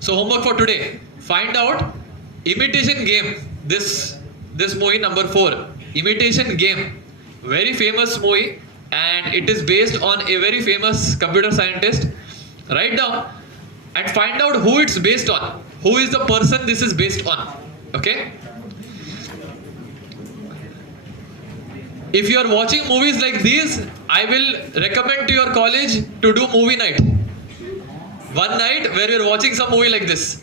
So homework for today. Find out imitation game. This movie number 4. Imitation game. Very famous movie, and it is based on a very famous computer scientist. Write down and find out who it's based on. Who is the person this is based on? Okay? If you are watching movies like these, I will recommend to your college to do movie night. One night where we are watching some movie like this.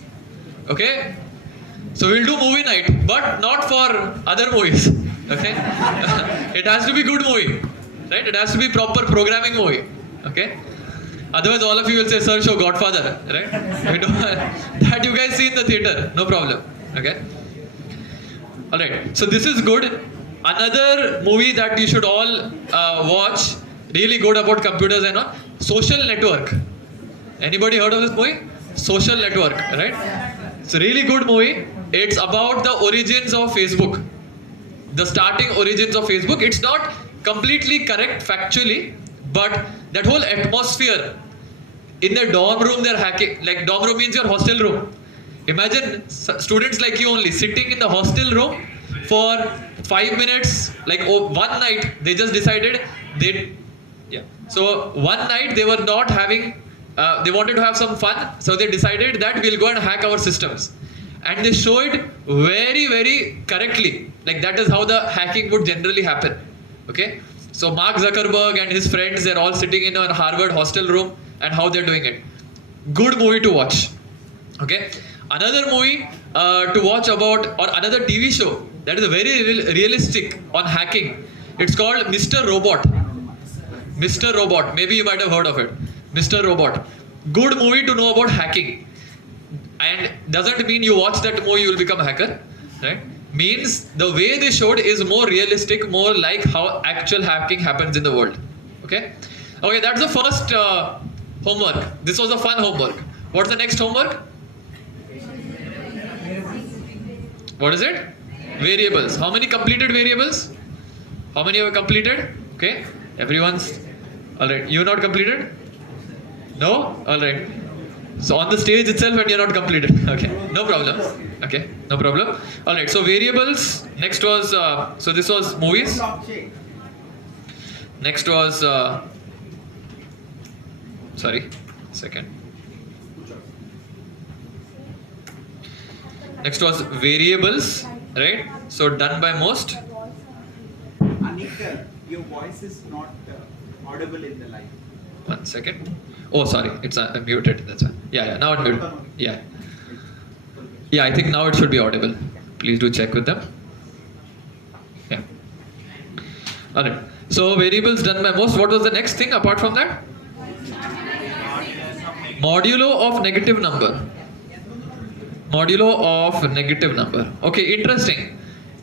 Okay? So we'll do movie night, but not for other movies. Okay? It has to be good movie. Right? It has to be proper programming movie. Okay? Otherwise all of you will say, sir, show Godfather. Right? We don't, that you guys see in the theater. No problem. Okay? Alright. So this is good. Another movie that you should all watch, really good about computers and all, Social Network. Anybody heard of this movie? Social Network, right? It's a really good movie. It's about the origins of Facebook. The starting origins of Facebook. It's not completely correct factually, but that whole atmosphere. In their dorm room, they're hacking. Like dorm room means your hostel room. Imagine students like you only sitting in the hostel room for 5 minutes, like one night, they just decided So one night they were not having, they wanted to have some fun, so they decided that we'll go and hack our systems. And they show it very, very correctly. Like that is how the hacking would generally happen. Okay? So Mark Zuckerberg and his friends, they're all sitting in a Harvard hostel room and how they're doing it. Good movie to watch. Okay? Another movie to watch about, or another TV show that is very realistic on hacking. It's called Mr. Robot. Mr. Robot. Maybe you might have heard of it. Mr. Robot. Good movie to know about hacking. And doesn't mean you watch that movie you will become a hacker. Right? Means the way they showed is more realistic, more like how actual hacking happens in the world. Okay? Okay, that's the first homework. This was a fun homework. What's the next homework? What is it? Variables. How many completed variables? How many have completed? Okay. Everyone's... Alright. You not completed? No? Alright. So on the stage itself and you're not completed. Okay. No problem. Okay. No problem. Alright. So variables. Next was... so this was movies. Next was... sorry. Second. Next was variables, right? So done by most. Aneeq, your voice is not audible in the live. 1 second. Oh, sorry, it's muted. That's fine. Yeah, now it's muted. Yeah. Yeah, I think now it should be audible. Please do check with them. Yeah. Alright. So variables done by most. What was the next thing apart from that? Modulo of negative number. Modulo of negative number. Okay, interesting.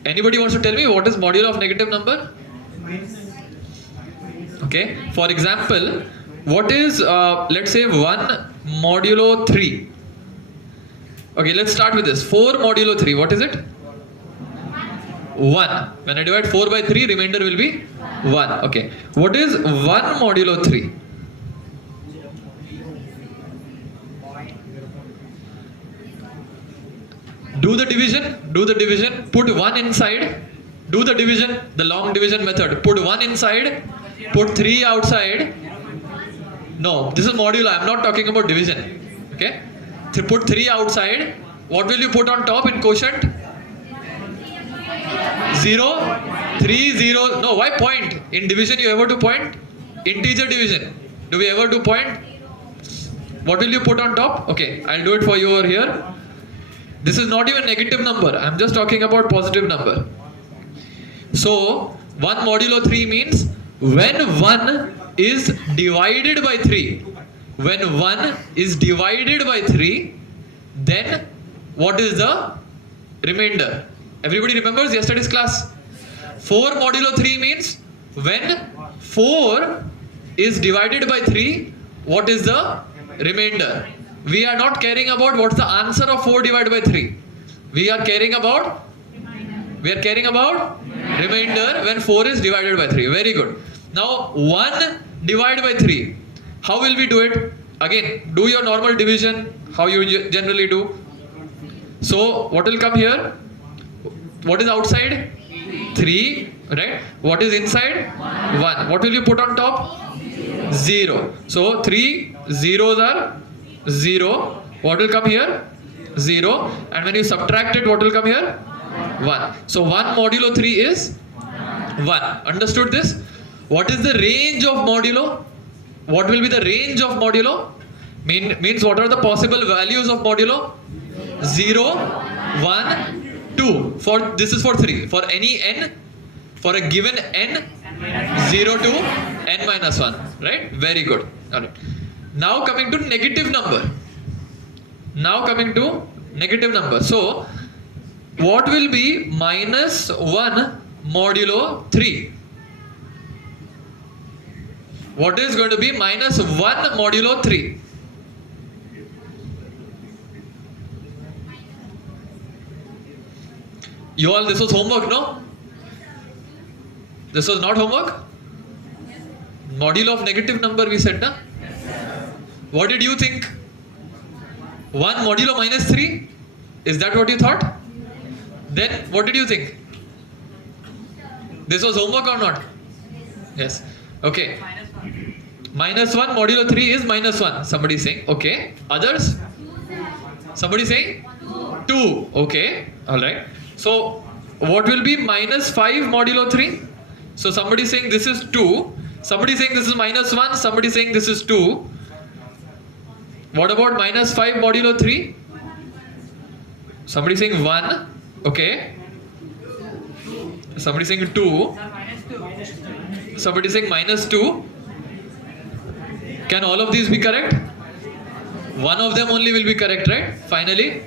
Anybody wants to tell me what is modulo of negative number? Okay. For example, what is, let's say 1 modulo 3. Okay, let's start with this. 4 modulo 3. What is it? 1. When I divide 4 by 3, remainder will be 1. Okay. What is 1 modulo 3? Do the division, put 1 inside, do the division, the long division method, put 1 inside, put 3 outside. No, this is modulo, I am not talking about division. Okay? Put 3 outside, what will you put on top in quotient? 0, 3, 0, no, why point? In division you ever do point? Integer division, do we ever do point? What will you put on top? Okay, I'll do it for you over here. This is not even negative number. I'm just talking about positive number. So 1 modulo 3 means when 1 is divided by 3. When 1 is divided by 3, then what is the remainder? Everybody remembers yesterday's class? 4 modulo 3 means when 4 is divided by 3, what is the remainder? We are not caring about what's the answer of 4 divided by 3. We are caring about remainder when 4 is divided by 3. Very good. Now 1 divided by 3. How will we do it? Again, do your normal division, how you generally do. So what will come here? What is outside? 3, right? What is inside? 1. What will you put on top? 0. So 3 zeros are 0. What will come here? 0. And when you subtract it, what will come here? 1. So 1 modulo 3 is 1. Understood this? What is the range of modulo? What will be the range of modulo? Means what are the possible values of modulo? 0, 1, 2. This is for 3. For any n, for a given n, 0 to n minus 1. Right? Very good. Alright. Now coming to negative number. So, what will be minus 1 modulo 3? What is going to be minus 1 modulo 3? You all, this was homework, no? This was not homework? Modulo of negative number we said, na? What did you think? 1 modulo minus 3? Is that what you thought? Then what did you think? This was homework or not? Yes. Okay. Minus 1 modulo 3 is minus 1. Somebody is saying. Okay. Others? Somebody saying? 2. Okay. Alright. So what will be minus 5 modulo 3? So somebody is saying this is 2. Somebody is saying this is minus 1. Somebody is saying this is 2. What about minus 5 modulo 3? Somebody is saying 1. Okay. Somebody is saying 2. Somebody is saying minus 2. Can all of these be correct? One of them only will be correct, right? Finally.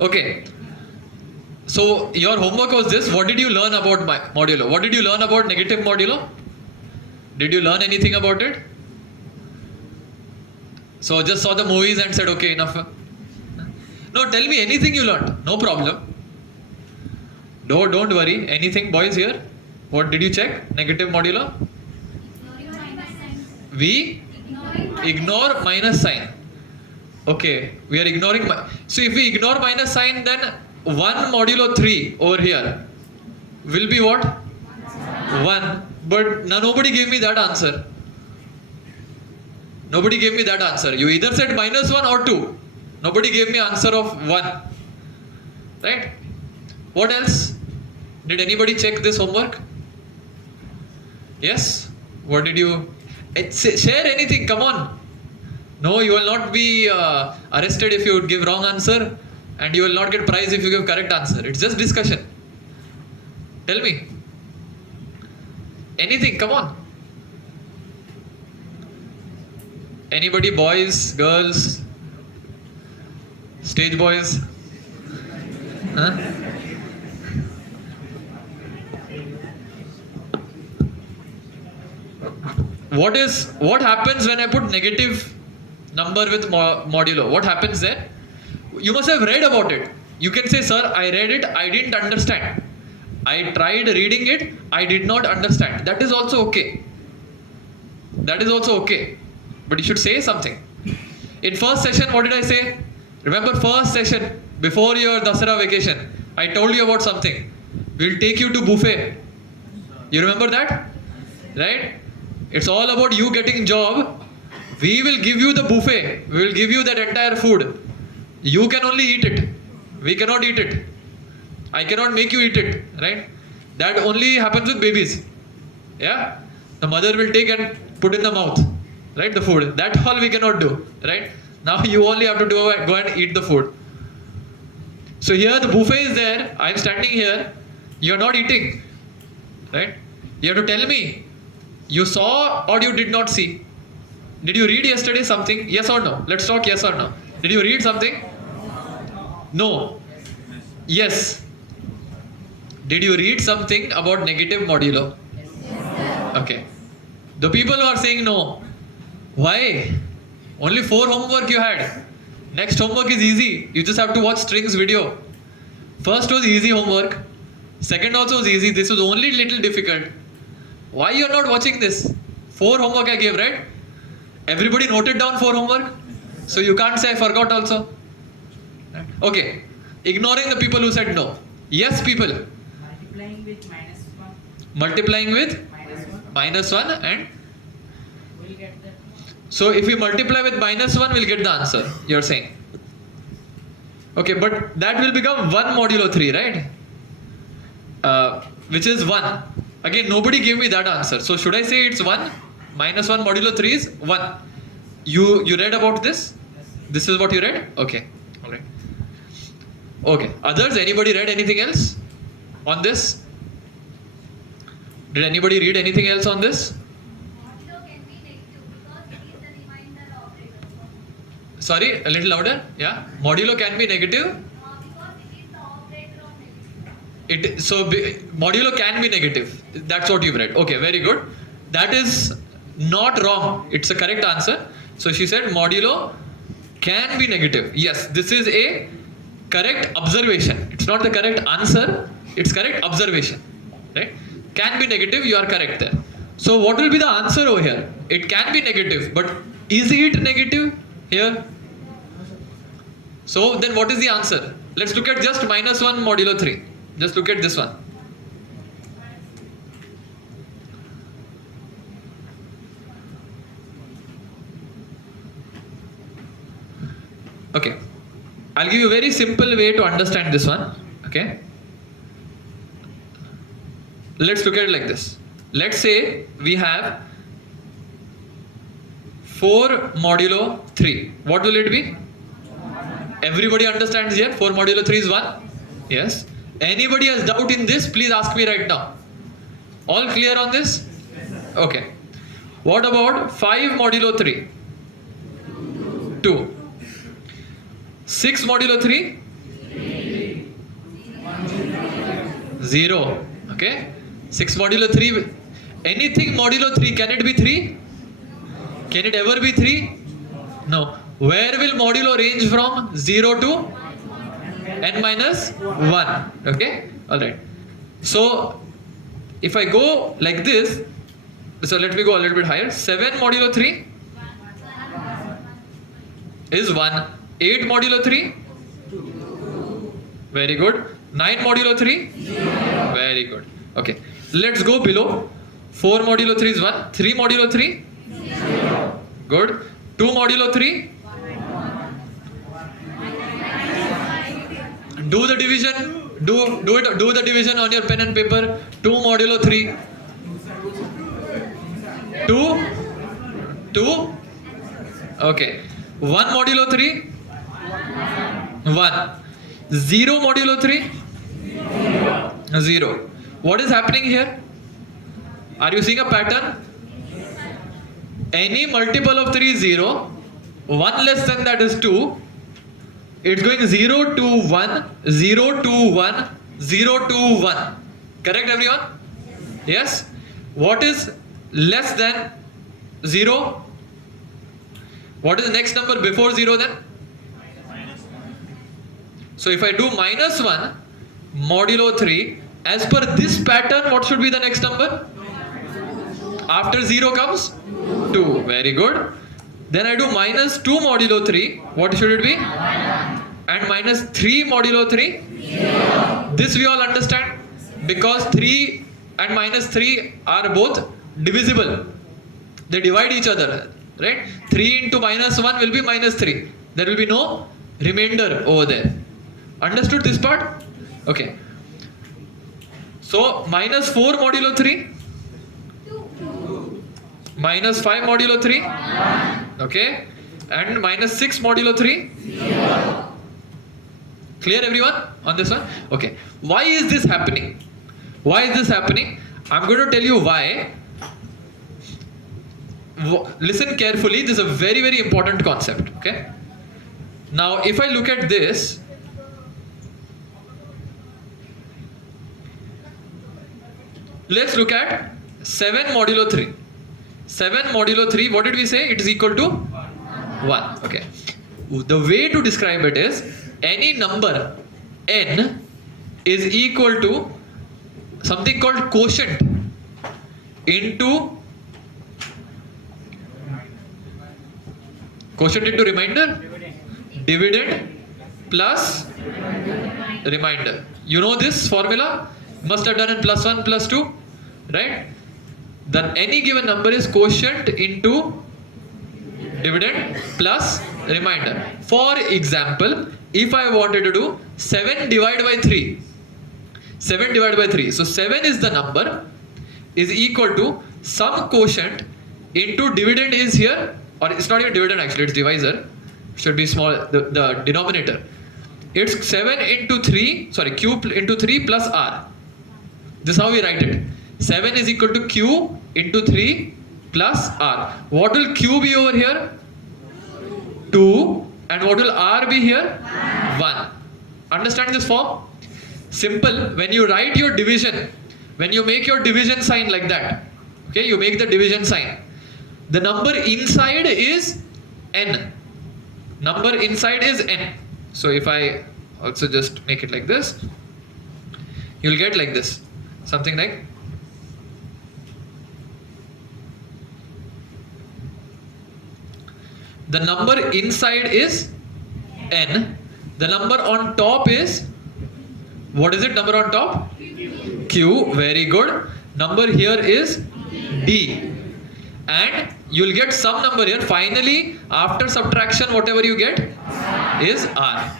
Okay. So your homework was this. What did you learn about modulo? What did you learn about negative modulo? Did you learn anything about it? So just saw the movies and said, okay, enough. No, tell me anything you learned. No problem. No, don't worry. Anything, boys here? What did you check? Negative modulo? We ignore minus sign. Okay, we are ignoring. So if we ignore minus sign, then 1 modulo 3 over here will be what? 1. But nobody gave me that answer. Nobody gave me that answer. You either said minus 1 or 2. Nobody gave me answer of 1. Right? What else? Did anybody check this homework? Yes? What did you... Share anything, come on. No, you will not be arrested if you give wrong answer, and you will not get prize if you give correct answer. It's just discussion. Tell me. Anything, come on. Anybody, boys, girls, stage boys? Huh? What happens when I put negative number with modulo? What happens there? You must have read about it. You can say, sir, I read it, I didn't understand. I tried reading it, I did not understand. That is also okay. That is also okay. But you should say something. In first session, what did I say? Remember first session, before your Dasara vacation, I told you about something. We'll take you to buffet. You remember that? Right? It's all about you getting job. We will give you the buffet. We will give you that entire food. You can only eat it. We cannot eat it. I cannot make you eat it. Right? That only happens with babies. Yeah? The mother will take and put in the mouth. Right? The food. That all we cannot do. Right? Now you only have to go and eat the food. So here the buffet is there. I am standing here. You are not eating. Right? You have to tell me. You saw or you did not see? Did you read yesterday something? Yes or no? Let's talk yes or no. Did you read something? No. Yes. Did you read something about negative modulo? Okay. The people who are saying no. Why? Only 4 homework you had. Next homework is easy. You just have to watch strings video. First was easy homework. Second also was easy. This was only little difficult. Why you are not watching this? 4 homework I gave, right? Everybody noted down 4 homework. So you can't say I forgot also. Okay. Ignoring the people who said no. Yes, people. Multiplying with minus 1. Multiplying with Minus 1. minus 1 and We'll get the. so if we multiply with minus 1, we'll get the answer, you're saying. Okay, but that will become 1 modulo 3, right? Which is 1. Again, nobody gave me that answer. So should I say it's 1? Minus 1 modulo 3 is 1. You read about this? This is what you read? Okay. Alright. Okay. Others, anybody read anything else on this? Did anybody read anything else on this? Modulo can be negative because it is the remainder operator. Sorry, a little louder. Yeah. Modulo can be negative. Because it is the operator of negative. Modulo can be negative. That's what you've read. Okay, very good. That is not wrong. It's a correct answer. So she said modulo can be negative. Yes, this is a correct observation. It's not the correct answer. It's correct observation. Right? Can be negative. You are correct there. So what will be the answer over here? It can be negative, but is it negative here? So then what is the answer? Let's look at just minus 1 modulo 3. Just look at this one. Okay. I'll give you a very simple way to understand this one. Okay. Let's look at it like this. Let's say we have 4 modulo 3. What will it be? Everybody understands here? 4 modulo 3 is 1? Yes. Anybody has doubt in this? Please ask me right now. All clear on this? Okay. What about 5 modulo 3? 2. 6 modulo 3? 0. Okay. 6 modulo 3. Anything modulo 3, can it be 3? Can it ever be 3? No. Where will modulo range from? 0 to n minus 1. Okay. Alright. So, if I go like this, so let me go a little bit higher. 7 modulo 3 is 1. 8 modulo 3? Very good. 9 modulo 3? Very good. Okay. Let's go below. 4 modulo 3 is 1. 3 modulo 3? Good. 2 modulo 3? Do the division. Do the division on your pen and paper. 2 modulo 3. 2. Okay. 1 modulo 3? 1. 0 modulo 3? 0. What is happening here? Are you seeing a pattern? Any multiple of 3 is 0. 1 less than that is 2. It's going 0 to 1, 0 to 1, 0 to 1. Correct, everyone? Yes? What is less than 0? What is the next number before 0 then? So if I do minus 1 modulo 3, as per this pattern, what should be the next number? After 0 comes 2. Very good. Then I do minus 2 modulo 3. What should it be? And minus 3 modulo 3? This we all understand. Because 3 and minus 3 are both divisible. They divide each other. Right? 3 into minus 1 will be minus 3. There will be no remainder over there. Understood this part? Okay. So minus 4 modulo 3? Minus 5 modulo 3? Okay. And minus 6 modulo 3? Clear everyone on this one? Okay. Why is this happening? Why is this happening? I'm going to tell you why. Listen carefully. This is a very, very important concept. Okay. Now, if I look at this, let's look at 7 modulo 3. 7 modulo 3, what did we say? It is equal to 1. Okay. the way to describe it is any number n is equal to something called quotient into remainder, dividend plus remainder. You know this formula? Must have done in +1 +2, right? Then any given number is quotient into dividend plus remainder. For example, if I wanted to do 7 divided by 3, 7 divided by 3. So 7 is the number is equal to some quotient into dividend is here, or it's not even dividend actually, it's divisor. Should be small, the denominator. It's 7 into 3, sorry, q into 3 plus r. This is how we write it. 7 is equal to q into 3 plus r. What will q be over here? 2. And what will r be here? 1. Understand this form? Simple. When you write your division, when you make your division sign like that, okay, you make the division sign. The number inside is n. Number inside is n. So if I also just make it like this, you'll get like this. Something like the number inside is n. The number on top is, what is it? Number on top? Q. Very good. Number here is D. And you'll get some number here. Finally, after subtraction, whatever you get is R.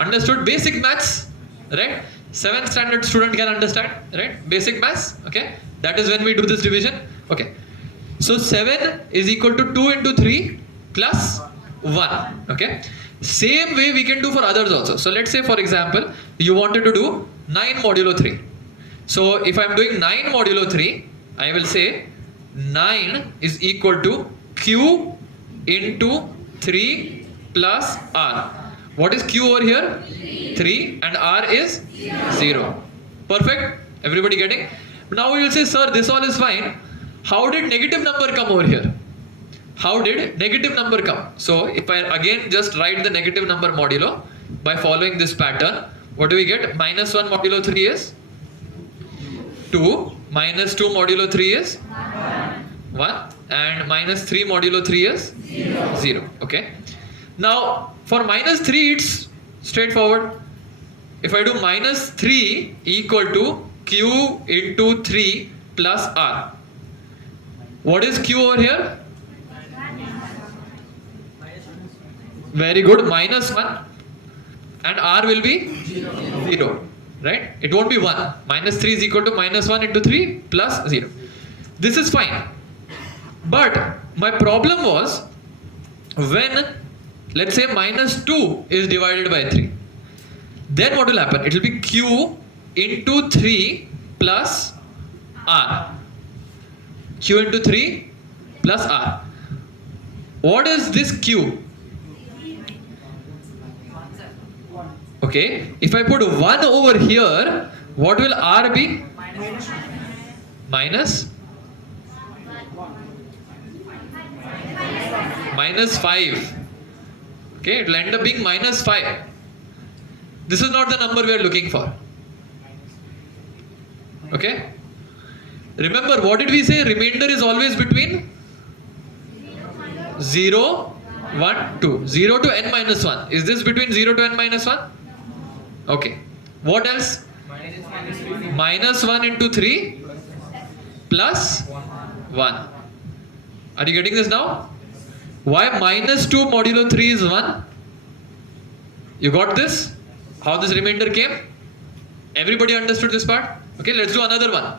Understood? Basic maths, right? 7th standard student can understand, right? Basic maths, okay? That is when we do this division, okay? So 7 is equal to 2 into 3 plus 1, okay? Same way we can do for others also. So let's say, for example, you wanted to do 9 modulo 3. So if I'm doing 9 modulo 3, I will say 9 is equal to q into 3 plus r. What is q over here? 3 and r is 0. Perfect? Everybody getting? Now you will say, sir, this all is fine. How did negative number come over here? How did negative number come? So if I again just write the negative number modulo by following this pattern, what do we get? Minus 1 modulo 3 is 2, minus 2 modulo 3 is 1, and minus 3 modulo 3 is 0. Okay. Now for minus 3 it's straightforward. If I do minus 3 equal to q into 3 plus r. What is q over here? Very good, minus 1, and r will be 0, right? It won't be 1. Minus 3 is equal to minus 1 into 3 plus 0. This is fine. But my problem was when, let's say, minus 2 is divided by 3. Then what will happen? It will be q into 3 plus r. Q into 3 plus r. What is this q? Okay, if I put 1 over here, what will r be? Minus 5. Okay, it will end up being minus 5. This is not the number we are looking for. Okay? Remember, what did we say? Remainder is always between 0, 1, 2. 0 to n minus 1. Is this between 0 to n minus 1? Okay. What else? Minus 1 into 3 plus 1. Are you getting this now? Why minus 2 modulo 3 is 1? You got this? How this remainder came? Everybody understood this part? Okay, let's do another one.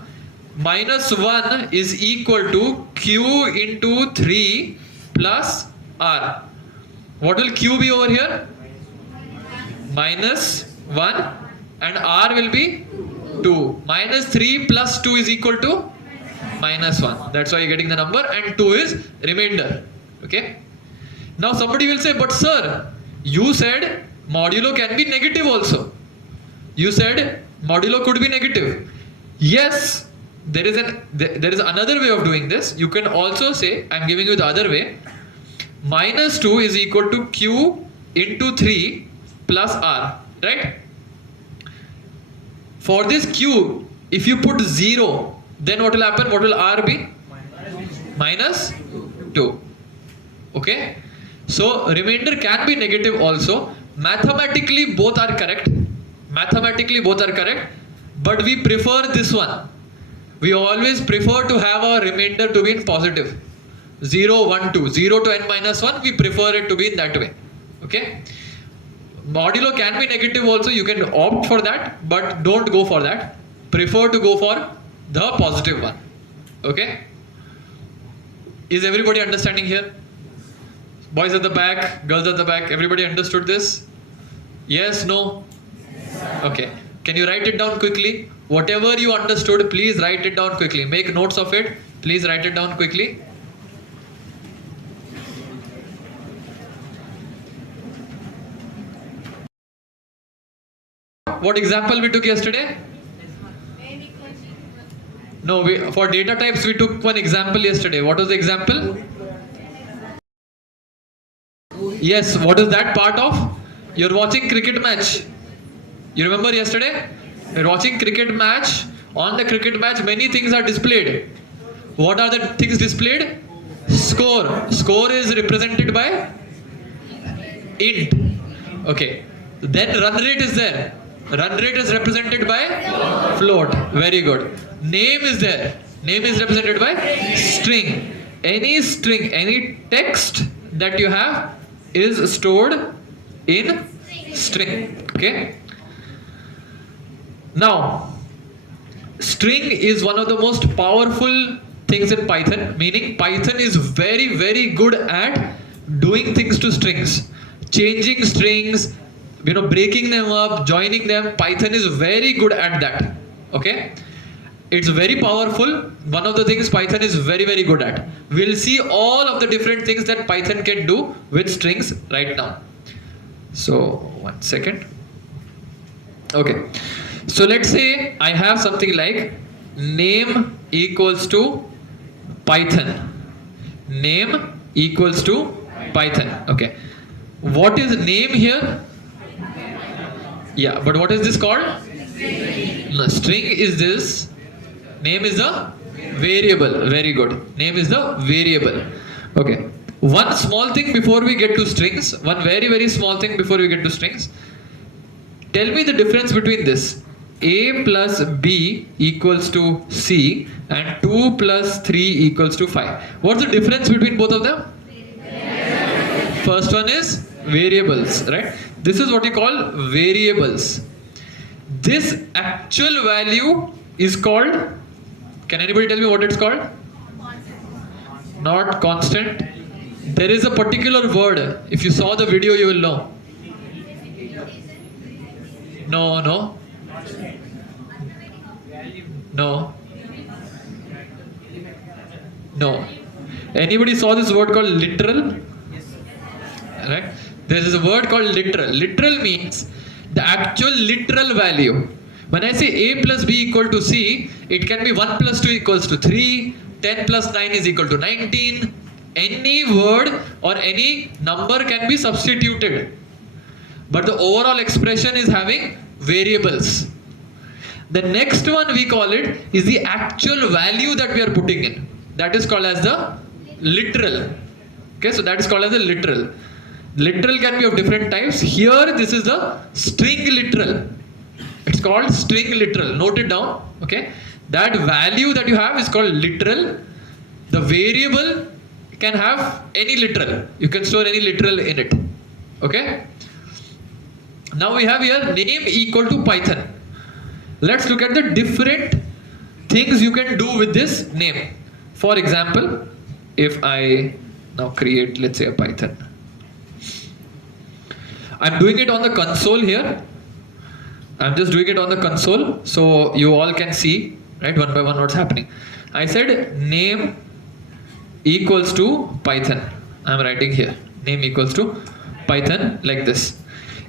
Minus 1 is equal to q into 3 plus r. What will q be over here? Minus 1 and r will be 2. Minus 3 plus 2 is equal to minus 1. That's why you're getting the number, and 2 is remainder. Okay. Now somebody will say, but sir, you said modulo can be negative also. You said modulo could be negative. Yes, there is another way of doing this. You can also say, I'm giving you the other way. minus 2 is equal to q into 3 plus r, right? For this q, if you put 0, then what will happen? What will r be? Minus 2. Okay? So remainder can be negative also. Mathematically both are correct. Mathematically both are correct. But we prefer this one. We always prefer to have our remainder to be in positive. 0, 1, 2. 0 to n minus 1, we prefer it to be in that way. Okay? Modulo can be negative also. You can opt for that, but don't go for that. Prefer to go for the positive one. Okay? Is everybody understanding here? Boys at the back, girls at the back, everybody understood this? Yes, no? Okay. Can you write it down quickly? Whatever you understood, please write it down quickly. Make notes of it. Please write it down quickly. What example we took yesterday? No, for data types we took one example yesterday. What was the example? Yes, what is that part of? You're watching cricket match. You remember yesterday? You're watching cricket match. On the cricket match, many things are displayed. What are the things displayed? Score. Score is represented by int. Okay. Then run rate is there. Run rate is represented by float. Very good. Name is there. Name is represented by string. Any string, any text that you have is stored in string. Okay. Now, string is one of the most powerful things in Python. Meaning Python is very, very good at doing things to strings. Changing strings, breaking them up, joining them. Python is very good at that. Okay. It's very powerful. One of the things Python is very, very good at. We'll see all of the different things that Python can do with strings right now. So, 1 second. Okay. So let's say I have something like name equals to Python. Name equals to Python. Okay. What is name here? Yeah, but what is this called? No, string is this. Name is the variable. Very good. Name is the variable. Okay. One small thing before we get to strings. One very, very small thing before we get to strings. Tell me the difference between this. A plus B equals to C and 2 plus 3 equals to 5. What's the difference between both of them? First one is variables, right? This is what you call variables. This actual value is called, can anybody tell me what it's called? Not constant. There is a particular word. If you saw the video, you will know. No, no. No. No. Anybody saw this word called literal? Right? There is a word called literal. Literal means the actual literal value. When I say A plus B equal to C, it can be 1 plus 2 equals to 3, 10 plus 9 is equal to 19. Any word or any number can be substituted. But the overall expression is having variables. The next one we call it is the actual value that we are putting in. That is called as the literal. Okay, so that is called as the literal. Literal can be of different types. Here this is the string literal. It's called string literal. Note it down. Okay, that value that you have is called literal. The variable can have any literal. You can store any literal in it. Okay. Now we have here name equal to Python. Let's look at the different things you can do with this name. For example, if I now create, let's say, a Python. I'm doing it on the console here. I'm just doing it on the console so you all can see, right, one by one what's happening. I said name equals to Python. I'm writing here name equals to Python like this.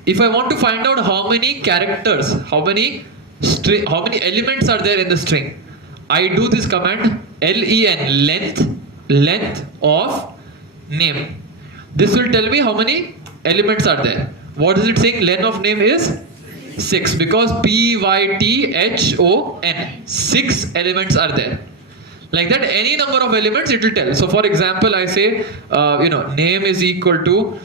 If I want to find out how many characters, how many elements are there in the string, I do this command len, length of name. This will tell me how many elements are there. What is it saying? Len of name is 6 because PYTHON 6 elements are there. Like that, any number of elements it will tell. So for example, I say name is equal to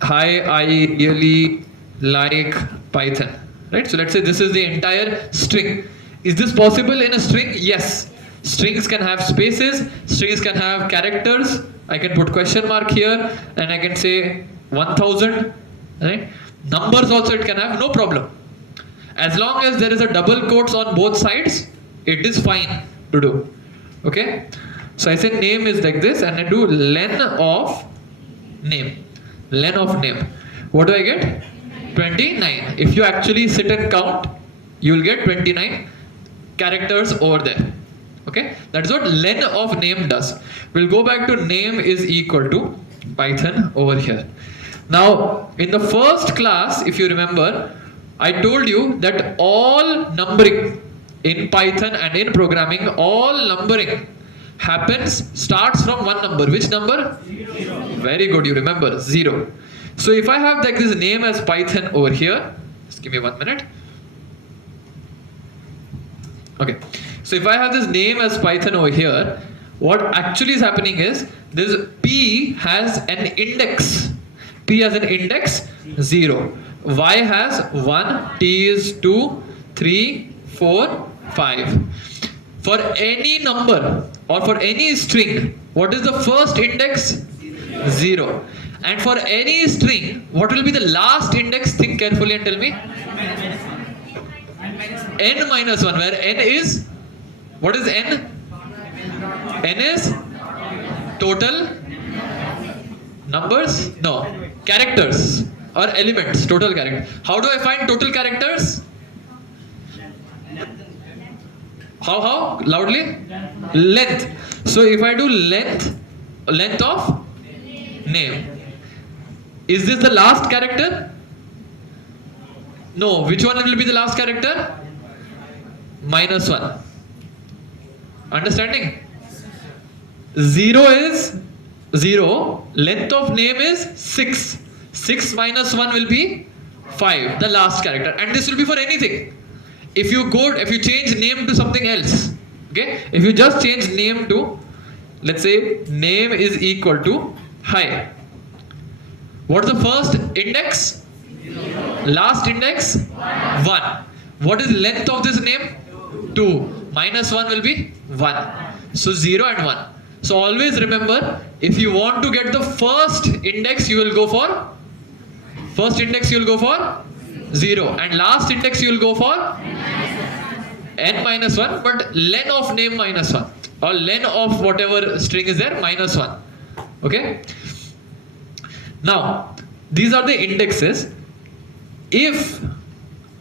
hi, I really like Python, right? So let's say this is the entire string. Is this possible in a string? Yes. Strings can have spaces, strings can have characters. I can put question mark here and I can say 1000, right? Numbers also it can have, no problem. As long as there is a double quotes on both sides, it is fine to do. Okay? So I say name is like this and I do len of name. Len of name. What do I get? 29. If you actually sit and count, you will get 29 characters over there. Okay? That is what len of name does. We'll go back to name is equal to Python over here. Now, in the first class, if you remember, I told you that all numbering in Python and in programming, all numbering starts from one number. Which number? 0. Very good, you remember, 0. So if I have like this name as Python over here, just give me 1 minute. Okay, so if I have this name as Python over here, what actually is happening is this P has an index. P has an index 0. Y has 1, T is 2, 3, 4, 5. For any number or for any string, what is the first index? 0. And for any string, what will be the last index? Think carefully and tell me. N minus 1, where N is, what is N? N is total numbers? No, characters or elements, total characters. How do I find total characters? How? Loudly? Length. So if I do length of name. Is this the last character? No. Which one will be the last character? Minus 1. Understanding? 0 is 0. Length of name is 6. 6 minus 1 will be 5. The last character. And this will be for anything. If you change name to something else. Okay? If you just change name to, let's say, name is equal to hi. What is the first index? 0. Last index? 1. What is length of this name? 2. Minus 1 will be 1. So 0 and 1. So always remember, if you want to get the first index, you will go for 0. And last index you will go for n minus 1. But len of name minus 1. Or len of whatever string is there minus 1. Okay? Now, these are the indexes. If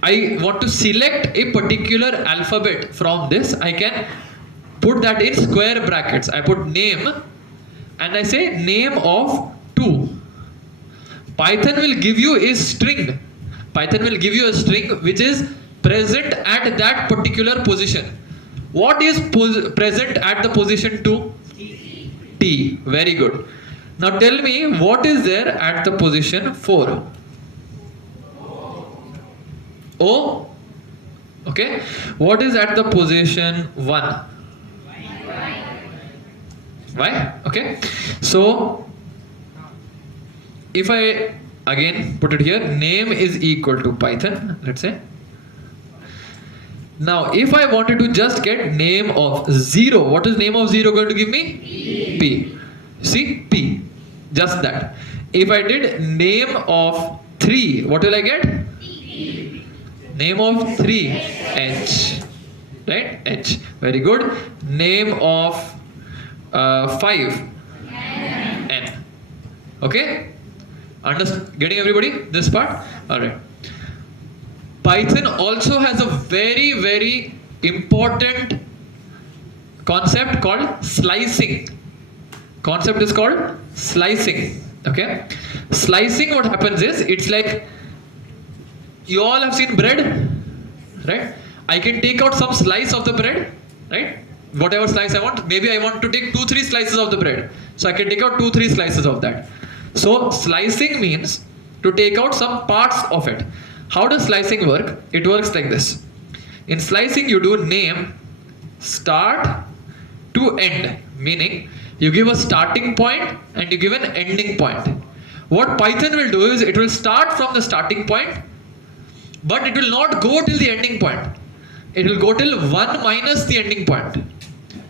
I want to select a particular alphabet from this, I can put that in square brackets. I put name and I say name of 2. Python will give you a string. Python will give you a string which is present at that particular position. What is present at the position 2? T. Very good. Now tell me what is there at the position 4? O. Okay. What is at the position 1? Y. Okay. So if I again put it here, name is equal to Python, let's say. Now if I wanted to just get name of 0, what is name of 0 going to give me? P. See, P. Just that. If I did name of 3, what will I get? Name of 3, H. Right? H. Very good. Name of 5, N. Okay? Getting everybody? This part? Alright. Python also has a very, very important concept called slicing. Concept is called slicing. Okay? Slicing, what happens is, it's like, you all have seen bread, right? I can take out some slice of the bread, right? Whatever slice I want. Maybe I want to take 2-3 slices of the bread. So I can take out 2-3 slices of that. So slicing means to take out some parts of it. How does slicing work? It works like this. In slicing, you do name start to end, meaning you give a starting point and you give an ending point. What Python will do is it will start from the starting point, but it will not go till the ending point. It will go till 1 minus the ending point.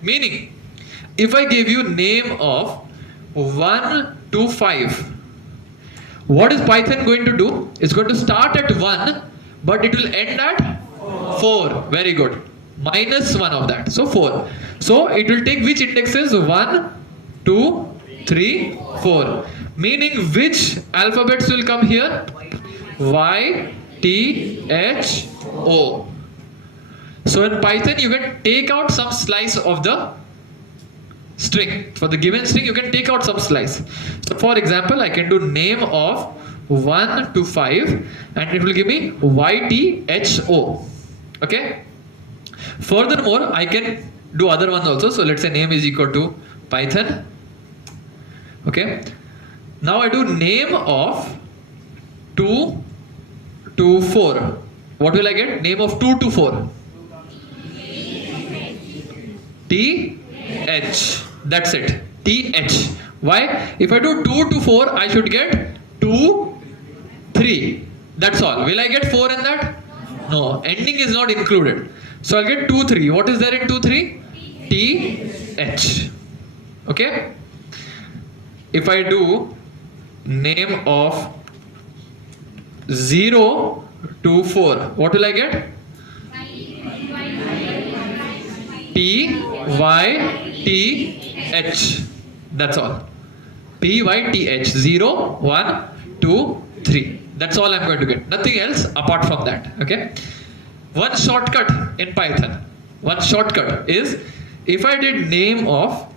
Meaning, if I give you name of 1 to 5, what is Python going to do? It's going to start at 1, but it will end at 4. Very good. Minus 1 of that. So 4. So it will take which indexes? 1, 2, 3, 4. Meaning which alphabets will come here? Y, T, H, O. So in Python you can take out some slice of the string. For the given string you can take out some slice. So for example, I can do name of 1 to 5 and it will give me Y, T, H, O. Okay. Furthermore, I can do other ones also. So let's say name is equal to Python. Okay. Now I do name of 2 to 4. What will I get? Name of 2 to 4. T, H. That's it. T, H. Why? If I do 2 to 4, I should get 2, 3. That's all. Will I get 4 in that? No. Ending is not included. So I'll get 2, 3. What is there in 2, 3? T, H. Okay. If I do name of 0 to 4, what will I get? P, Y, T, H. That's all. P, Y, T, H. 0, 1, 2, 3. That's all I'm going to get. Nothing else apart from that. Okay. One shortcut in Python. One shortcut is if I did name of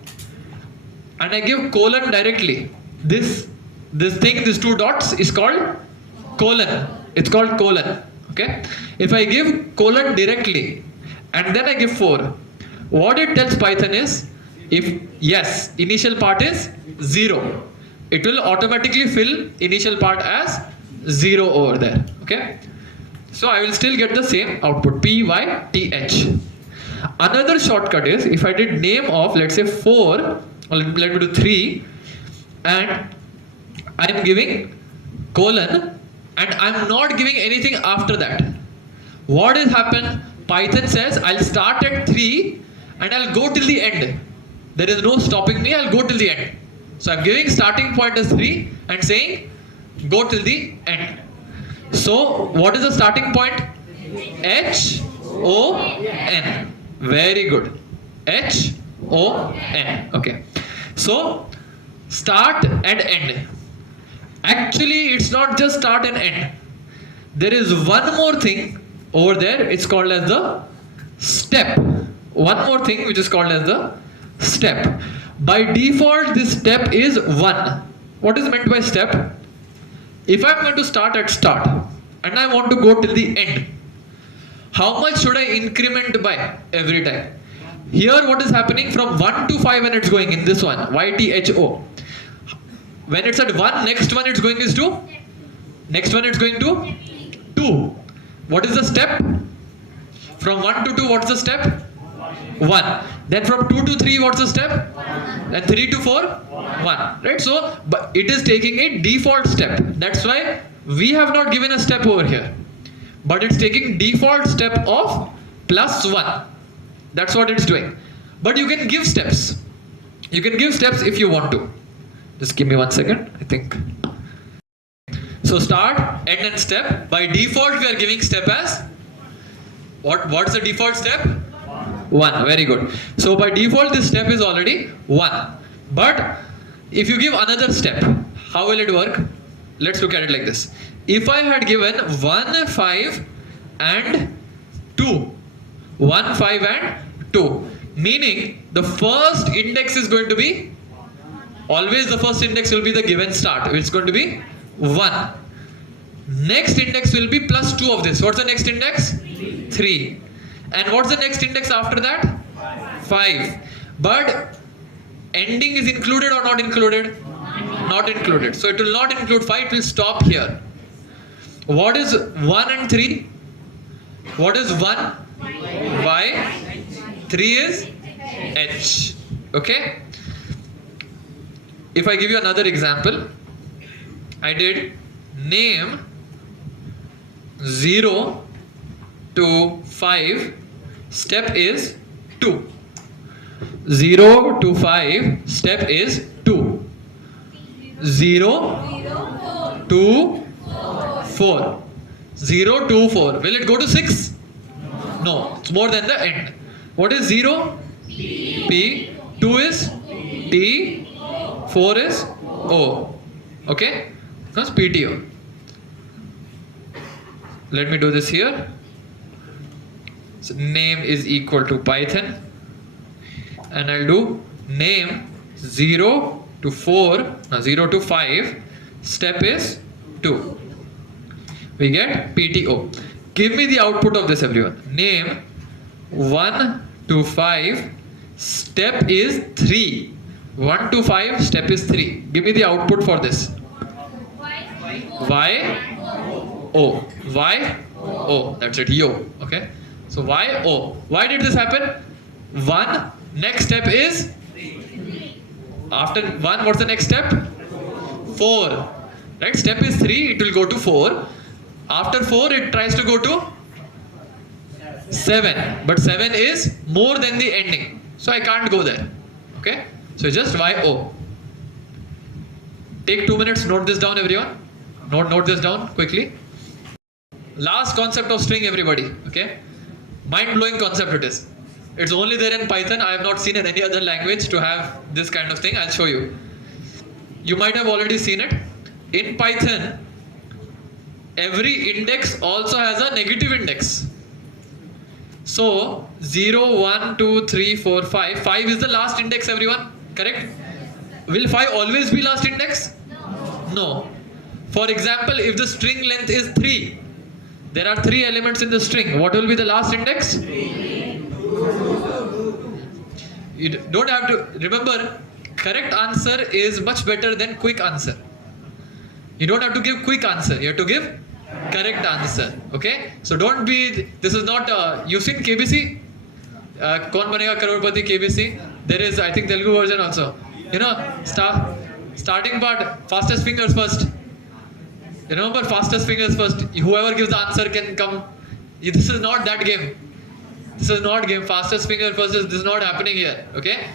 and I give colon directly. This thing, these 2 dots is called colon. It's called colon. Okay. If I give colon directly and then I give 4, what it tells Python is if yes, initial part is 0, it will automatically fill initial part as 0 over there. Okay. So I will still get the same output P, Y, T, H. Another shortcut is if I did name of let's say 4 or let me do 3 and I am giving colon and I am not giving anything after that. What will happen? Python says I'll start at 3 and I'll go till the end. There is no stopping me, I'll go till the end. So I'm giving starting point as 3 and saying go till the end. So what is the starting point? H, O, N. Very good. H, O, N. Okay. So start and end. Actually it's not just start and end. There is one more thing over there. It's called as the step. One more thing which is called as the step. By default this step is 1. What is meant by step? If I'm going to start at start and I want to go till the end, how much should I increment by every time? Here what is happening from 1 to 5 when it's going in this one, Y, T, H, O. When it's at 1, next one it's going is 2. Next one it's going to 2. What is the step? From 1 to 2, what's the step? 1. Then from 2 to 3, what's the step? And 3 to 4? 1. Right? So, but it is taking a default step. That's why we have not given a step over here. But it's taking default step of plus 1. That's what it's doing. But you can give steps. You can give steps if you want to. Just give me 1 second, I think. So start, end and step. By default, we are giving step as what's the default step? 1. Very good. So by default, this step is already 1. But if you give another step, how will it work? Let's look at it like this. If I had given 1, 5 and 2. 1, 5 and 2. Meaning the first index is going to be, always the first index will be the given start. It's going to be 1. Next index will be plus 2 of this. What's the next index? 3. And what's the next index after that? 5. But ending is included or not included? not included. So it will not include 5, it will stop here. What is 1 and 3? What is 1? Y. 3 is H. Okay? If I give you another example, I did name 0 to 5, step is 2. 0 to 5, step is 2. 0 to 4. 0 to 4. Will it go to 6? No, it's more than the end. What is 0? P. 2 is T. 4 is O. Okay? That's PTO. Let me do this here. So name is equal to Python. And I'll do name 0 to 4, 0 to 5, step is 2. We get PTO. Give me the output of this, everyone. Name 1 to 5, step is 3. 1 to 5, step is 3. Give me the output for this. Y, O. Y, O. That's it, Yo. Okay. So Y, O. Why did this happen? 1. Next step is? After 1, what's the next step? 4. Right? Step is 3, it will go to 4. After 4, it tries to go to 7. But 7 is more than the ending. So I can't go there. Okay? So just YO. Take 2 minutes, note this down, everyone. Note this down quickly. Last concept of string, everybody. Okay? Mind-blowing concept it is. It's only there in Python. I have not seen in any other language to have this kind of thing. I'll show you. You might have already seen it. In Python, every index also has a negative index. So 0, 1, 2, 3, 4, 5. 5 is the last index, everyone. Correct? Will 5 always be last index? No. For example, if the string length is 3, there are 3 elements in the string. What will be the last index? You don't have to remember, correct answer is much better than quick answer. You don't have to give quick answer, you have to give correct answer. Okay? So don't be, this is not, you've seen KBC? Kaun Banega Crorepati KBC? There is, I think, Telugu version also. You know, starting part, fastest fingers first. You remember, fastest fingers first. Whoever gives the answer can come. This is not that game. This is not game. Fastest finger first. This is not happening here. Okay?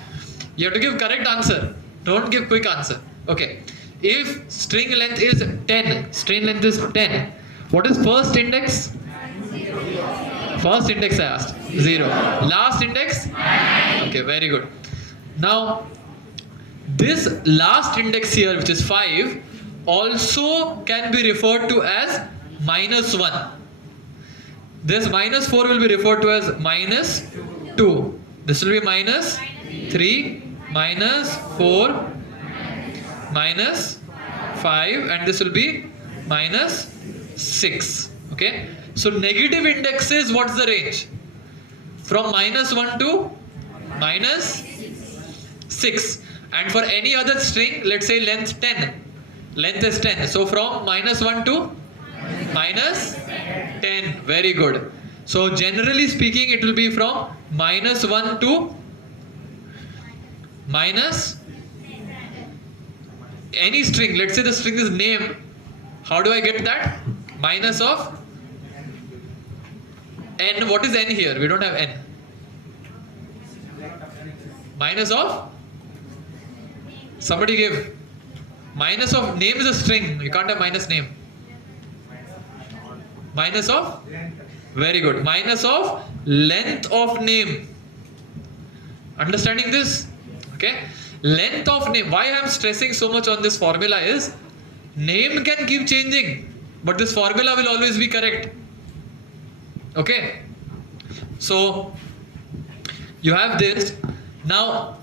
You have to give correct answer. Don't give quick answer. Okay. If string length is 10, string length is 10. What is first index? First index I asked. 0. Last index? Okay, very good. Now, this last index here, which is 5, also can be referred to as -1. This -4 will be referred to as -2. This will be -3, -4, -5, and this will be -6. Okay? So negative indexes, what's the range? From -1 to -6. And for any other string, let's say length 10. Length is 10. So from -1 to -10. Very good. So generally speaking, it will be from -1 to minus any string. Let's say the string is name. How do I get that? Minus of n. What is n here? We don't have n. Minus of? Somebody give. Minus of name is a string. You can't have minus name. Minus of? Very good. Minus of length of name. Understanding this? Okay. Length of name. Why I am stressing so much on this formula is name can keep changing, but this formula will always be correct. Okay. So you have this. Now,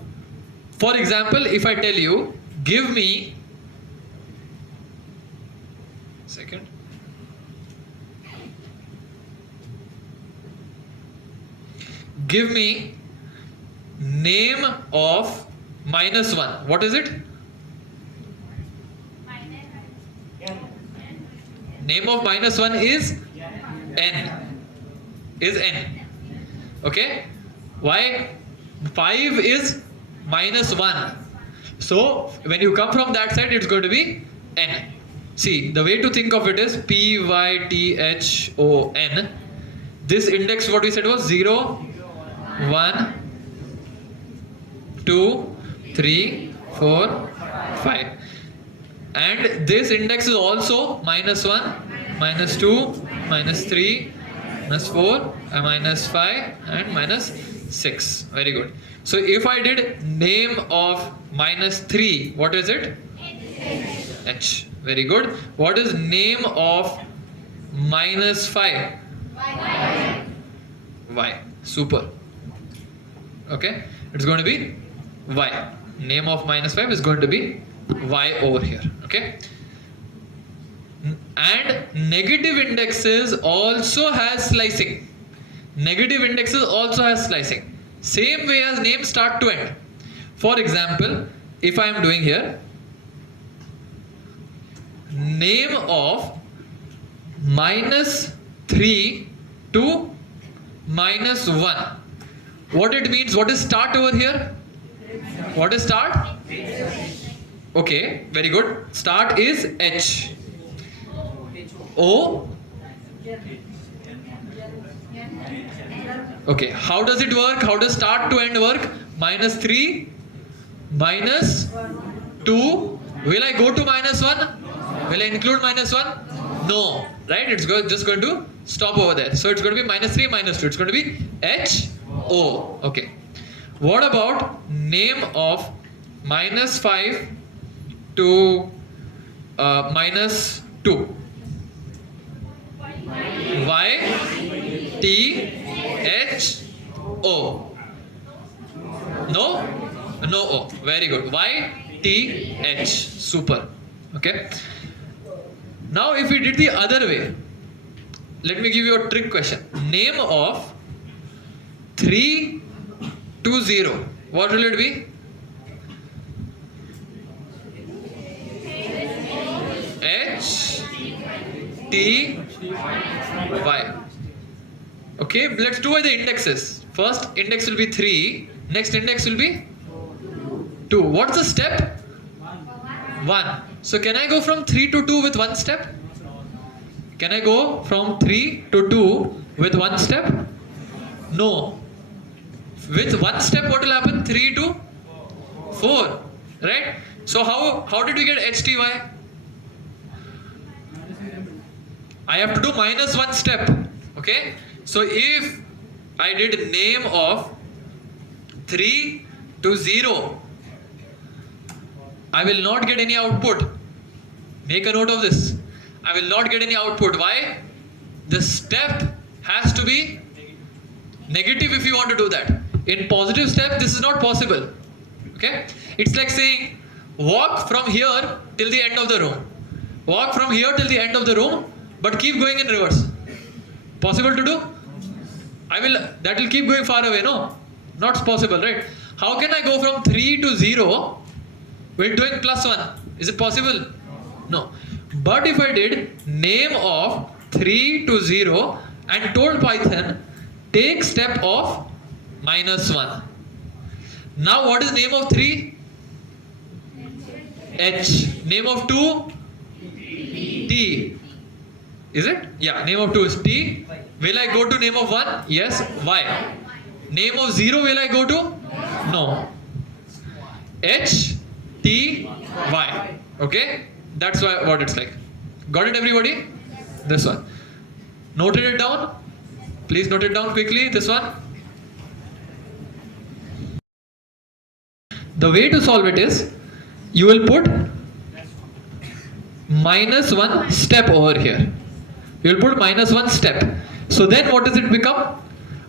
for example, if I tell you, give me second. Give me name of -1. What is it? Name of minus 1 is n. Is n. Okay? Why? 5 is minus 1. So when you come from that side, it's going to be n. See, the way to think of it is Python. This index, what we said was 0, 1, 2, 3, 4, 5. And this index is also minus 1, minus 2, minus 3, minus 4, minus 5, and minus 6. Very good. So if I did name of minus 3, what is it? H. Very good. What is name of minus 5? Y. Super. Okay. It's going to be Y. Name of minus 5 is going to be Y over here. Okay. And negative indexes also has slicing. Negative indexes also has slicing. Same way as name start to end. For example, if I am doing here name of minus 3 to minus 1. What it means? What is start over here? What is start? Okay, very good. Start is H. O. Okay, how does it work? How does start to end work? Minus 3, minus 2. Will I go to minus 1? Will I include minus 1? No, right? It's just going to stop over there. So it's going to be minus 3, minus 2. It's going to be H, O. Okay. What about name of minus 5 to minus 2? Y, T, H, O. No? No O. Very good. Y, T, H. Super. Okay. Now if we did the other way, let me give you a trick question. Name of 3 to 0. What will it be? H, T, Y. Okay, let's do the indexes. First index will be 3. Next index will be 2. What's the step? 1. So can I go from 3 to 2 with one step? Can I go from 3 to 2 with one step? No. With one step what will happen? 3 to 4. Right? So how did we get HTY? I have to do minus one step. Okay? So if I did name of 3 to 0, I will not get any output. Make a note of this. I will not get any output. Why? The step has to be negative if you want to do that. In positive step, this is not possible. Okay? It's like saying, walk from here till the end of the room. Walk from here till the end of the room, but keep going in reverse. Possible to do? That will keep going far away, no? Not possible, right? How can I go from 3 to 0 with doing plus 1? Is it possible? No. But if I did name of 3 to 0 and told Python, take step of minus 1. Now what is name of 3? H. Name of 2? T. Is it? Yeah, name of 2 is T. Will I go to name of 1? Yes. Y. Name of 0 will I go to? No. H, T, Y. Okay? That's what it's like. Got it, everybody? This one. Noted it down? Please note it down quickly. This one. The way to solve it is, you will put minus one step over here. You will put minus one step. So then what does it become?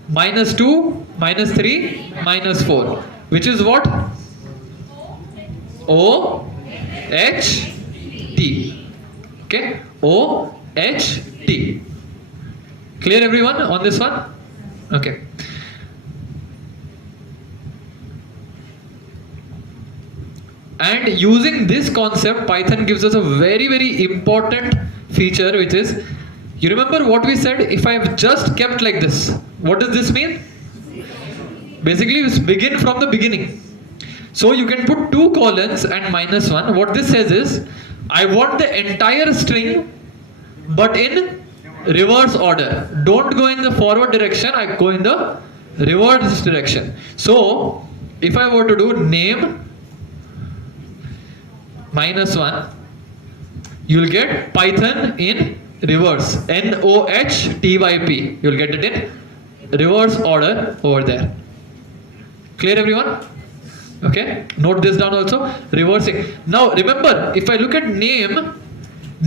Minus 2, minus 3, minus 4. Which is what? O, H, T. Okay? O, H, T. Clear everyone on this one? Okay. And using this concept, Python gives us a very, very important feature, which is, you remember what we said? If I've just kept like this, what does this mean? Basically, it's begin from the beginning. So you can put 2 colons and minus 1. What this says is, I want the entire string, but in reverse order. Don't go in the forward direction, I go in the reverse direction. So, if I were to do name minus 1, you'll get Python in reverse. NOHTYP. You'll get it in reverse order over there. Clear, everyone? Okay, note this down also. Reversing. Now remember, if I look at name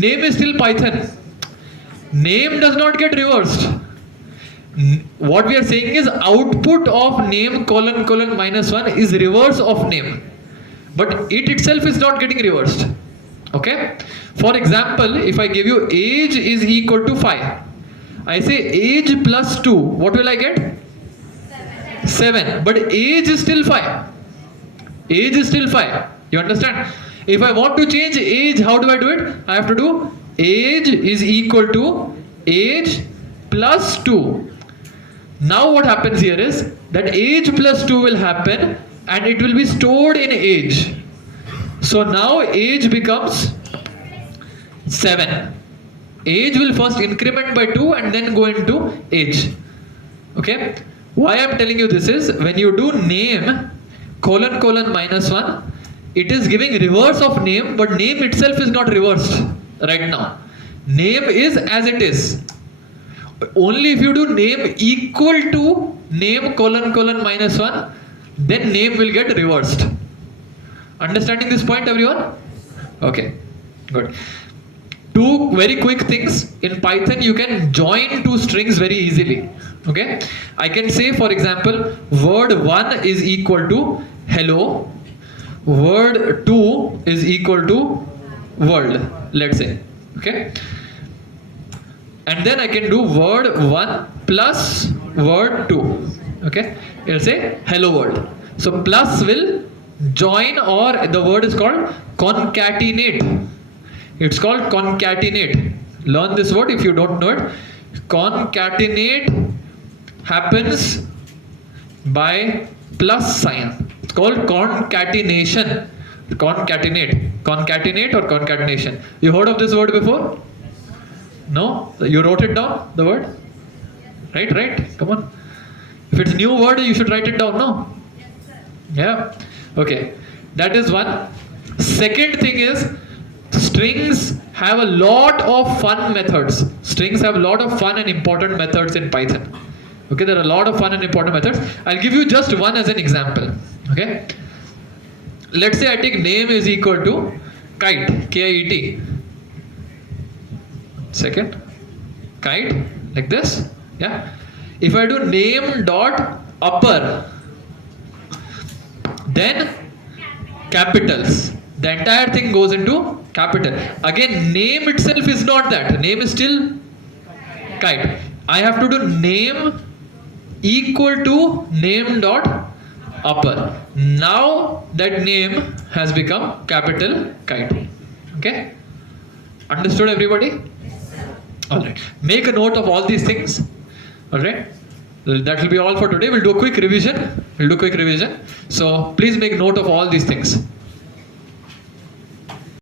is still Python. Name does not get reversed. What we are saying is output of name colon colon minus 1 is reverse of name. But it itself is not getting reversed. Okay? For example, if I give you age is equal to 5. I say age plus 2. What will I get? 7. But age is still 5. Age is still 5. You understand? If I want to change age, how do I do it? I have to do age is equal to age plus 2. Now what happens here is that age plus 2 will happen and it will be stored in age. So now age becomes 7. Age will first increment by 2 and then go into age. Okay? Why I am telling you this is, when you do name colon colon minus 1, it is giving reverse of name, but name itself is not reversed right now. Name is as it is. Only if you do name equal to name colon colon minus 1, then name will get reversed. Understanding this point, everyone? Okay, good. 2 very quick things. In Python, you can join 2 strings very easily. Okay, I can say, for example, word 1 is equal to hello, word 2 is equal to world, let's say. Okay, and then I can do word 1 plus word 2. Okay, it'll say hello world. So plus will join, or the word is called concatenate. It's called concatenate. Learn this word if you don't know it. Concatenate happens by plus sign. It's called concatenation. Concatenate. Concatenate or concatenation. You heard of this word before? No? You wrote it down, the word? Right, right. Come on. If it's a new word, you should write it down, no? Yeah. Okay. That is one. Second thing is, strings have a lot of fun methods. Strings have a lot of fun and important methods in Python. Okay, there are a lot of fun and important methods. I'll give you just one as an example. Okay. Let's say I take name is equal to kite, K-I-E-T. Second, kite, like this. Yeah. If I do name dot upper, then capitals. The entire thing goes into capital. Again, name itself is not that. Name is still kite. I have to do name equal to name dot upper. Now that name has become capital kite. Okay? Understood, everybody? Alright. Make a note of all these things. Alright? That will be all for today. We'll do a quick revision. So please make note of all these things.